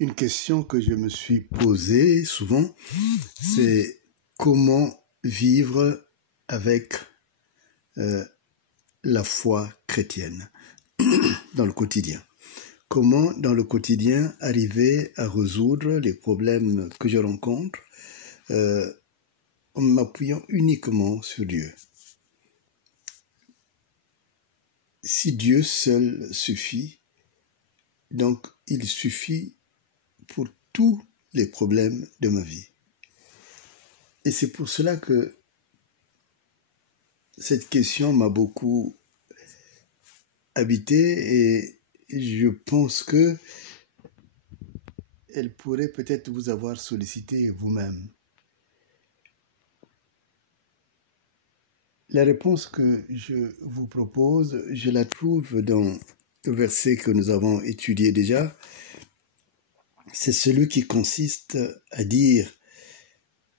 Une question que je me suis posée souvent, c'est comment vivre avec la foi chrétienne dans le quotidien. Comment, dans le quotidien, arriver à résoudre les problèmes que je rencontre en m'appuyant uniquement sur Dieu. Si Dieu seul suffit, donc il suffit pour tous les problèmes de ma vie. Et c'est pour cela que cette question m'a beaucoup habité et je pense que elle pourrait peut-être vous avoir sollicité vous-même. La réponse que je vous propose, je la trouve dans le verset que nous avons étudié déjà. C'est celui qui consiste à dire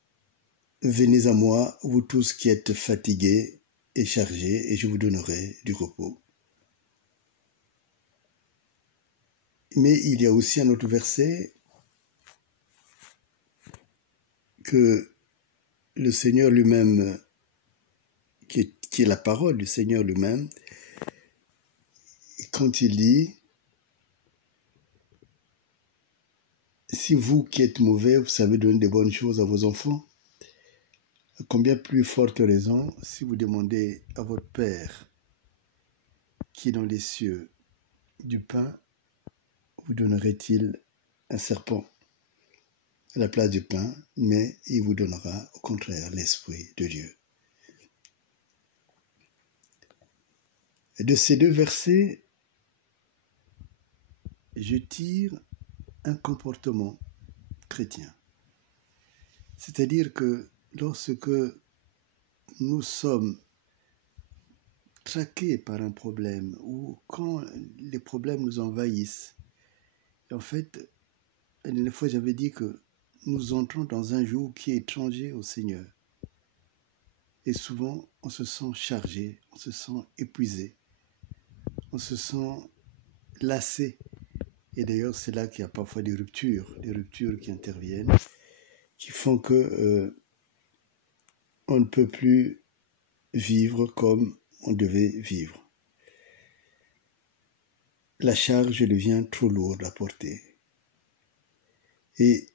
« Venez à moi, vous tous qui êtes fatigués et chargés, et je vous donnerai du repos. » Mais il y a aussi un autre verset que le Seigneur lui-même, qui est la parole du Seigneur lui-même, quand il dit « Si vous qui êtes mauvais, vous savez donner de bonnes choses à vos enfants, à combien plus forte raison si vous demandez à votre Père qui est dans les cieux du pain, vous donnerait-il un serpent à la place du pain, mais il vous donnera au contraire l'Esprit de Dieu. » Et de ces deux versets, je tire un comportement chrétien. C'est-à-dire que lorsque nous sommes traqués par un problème ou quand les problèmes nous envahissent, en fait, la dernière fois j'avais dit que nous entrons dans un joug qui est étranger au Seigneur. Et souvent, on se sent chargé, on se sent épuisé, on se sent lassé. Et d'ailleurs, c'est là qu'il y a parfois des ruptures qui interviennent, qui font que on ne peut plus vivre comme on devait vivre. La charge devient trop lourde à porter. Et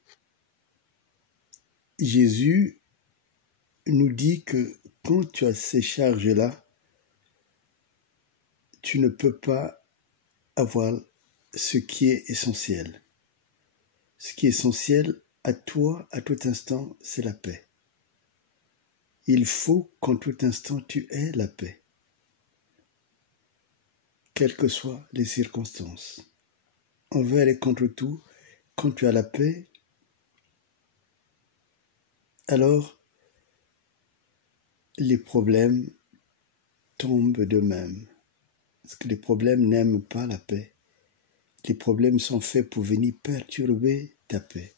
Jésus nous dit que quand tu as ces charges-là, tu ne peux pas avoir ce qui est essentiel. Ce qui est essentiel à toi, à tout instant, c'est la paix. Il faut qu'en tout instant, tu aies la paix, quelles que soient les circonstances. Envers et contre tout, quand tu as la paix, alors les problèmes tombent d'eux-mêmes. Parce que les problèmes n'aiment pas la paix. Les problèmes sont faits pour venir perturber ta paix.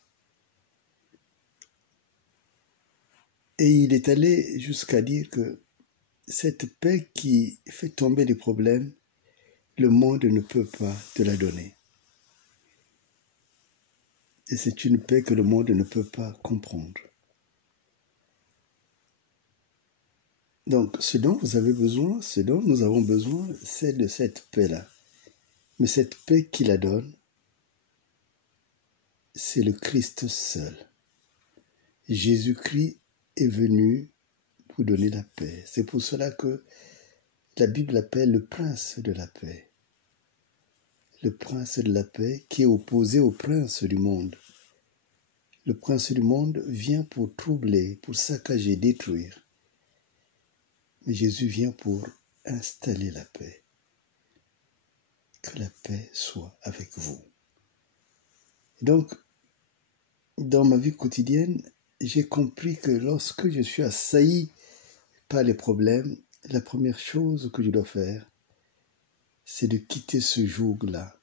Et il est allé jusqu'à dire que cette paix qui fait tomber les problèmes, le monde ne peut pas te la donner. Et c'est une paix que le monde ne peut pas comprendre. Donc, ce dont vous avez besoin, ce dont nous avons besoin, c'est de cette paix-là. Mais cette paix qui la donne, c'est le Christ seul. Jésus-Christ est venu pour donner la paix. C'est pour cela que la Bible l'appelle le prince de la paix. Le prince de la paix qui est opposé au prince du monde. Le prince du monde vient pour troubler, pour saccager, détruire. Mais Jésus vient pour installer la paix. Que la paix soit avec vous. Donc, dans ma vie quotidienne, j'ai compris que lorsque je suis assailli par les problèmes, la première chose que je dois faire, c'est de quitter ce joug-là.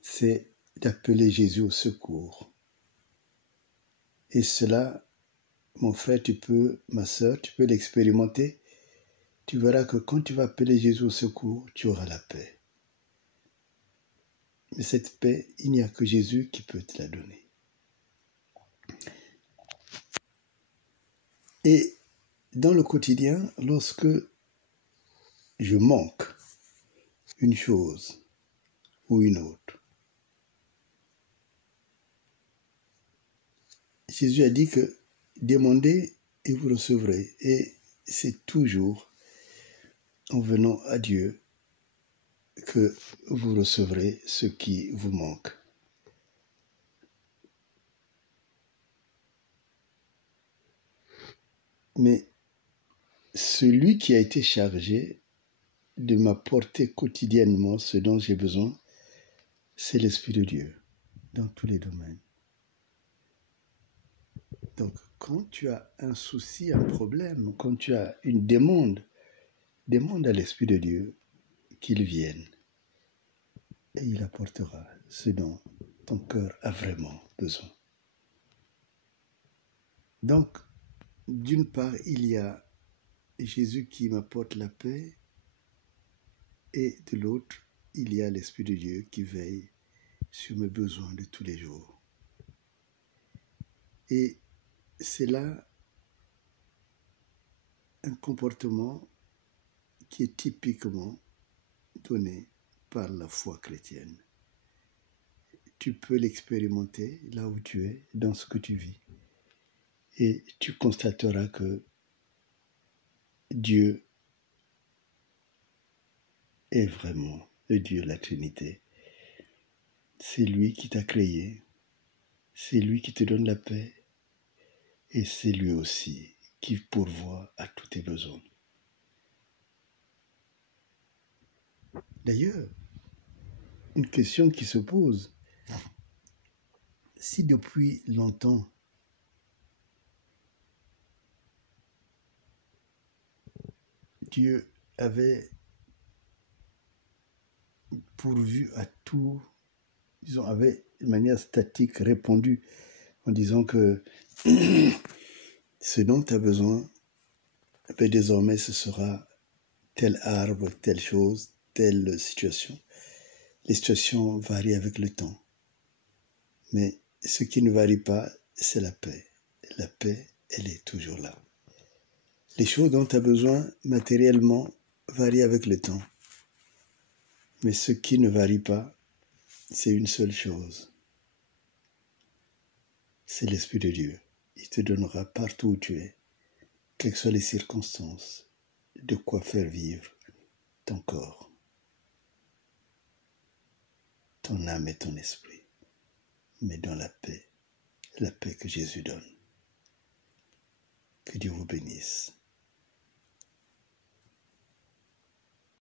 C'est d'appeler Jésus au secours. Et cela, mon frère, ma sœur, tu peux l'expérimenter. Tu verras que quand tu vas appeler Jésus au secours, tu auras la paix. Mais cette paix, il n'y a que Jésus qui peut te la donner. Et dans le quotidien, lorsque je manque une chose ou une autre, Jésus a dit que demandez et vous recevrez. Et c'est toujours en venant à Dieu que vous recevrez ce qui vous manque. Mais celui qui a été chargé de m'apporter quotidiennement ce dont j'ai besoin, c'est l'Esprit de Dieu dans tous les domaines. Donc, quand tu as un souci, un problème, quand tu as une demande, demande à l'Esprit de Dieu qu'il vienne et il apportera ce dont ton cœur a vraiment besoin. Donc, d'une part, il y a Jésus qui m'apporte la paix et de l'autre, il y a l'Esprit de Dieu qui veille sur mes besoins de tous les jours. Et c'est là un comportement qui est typiquement donné par la foi chrétienne. Tu peux l'expérimenter là où tu es, dans ce que tu vis. Et tu constateras que Dieu est vraiment le Dieu de la Trinité. C'est lui qui t'a créé, c'est lui qui te donne la paix et c'est lui aussi qui pourvoit à tous tes besoins. D'ailleurs, une question qui se pose, si depuis longtemps Dieu avait pourvu à tout, disons, avait de manière statique répondu en disant que ce dont tu as besoin, désormais ce sera tel arbre, telle chose, telle situation. Les situations varient avec le temps. Mais ce qui ne varie pas, c'est la paix. La paix, elle est toujours là. Les choses dont tu as besoin matériellement varient avec le temps. Mais ce qui ne varie pas, c'est une seule chose. C'est l'Esprit de Dieu. Il te donnera partout où tu es, quelles que soient les circonstances, de quoi faire vivre ton corps, ton âme et ton esprit, mais dans la paix que Jésus donne. Que Dieu vous bénisse.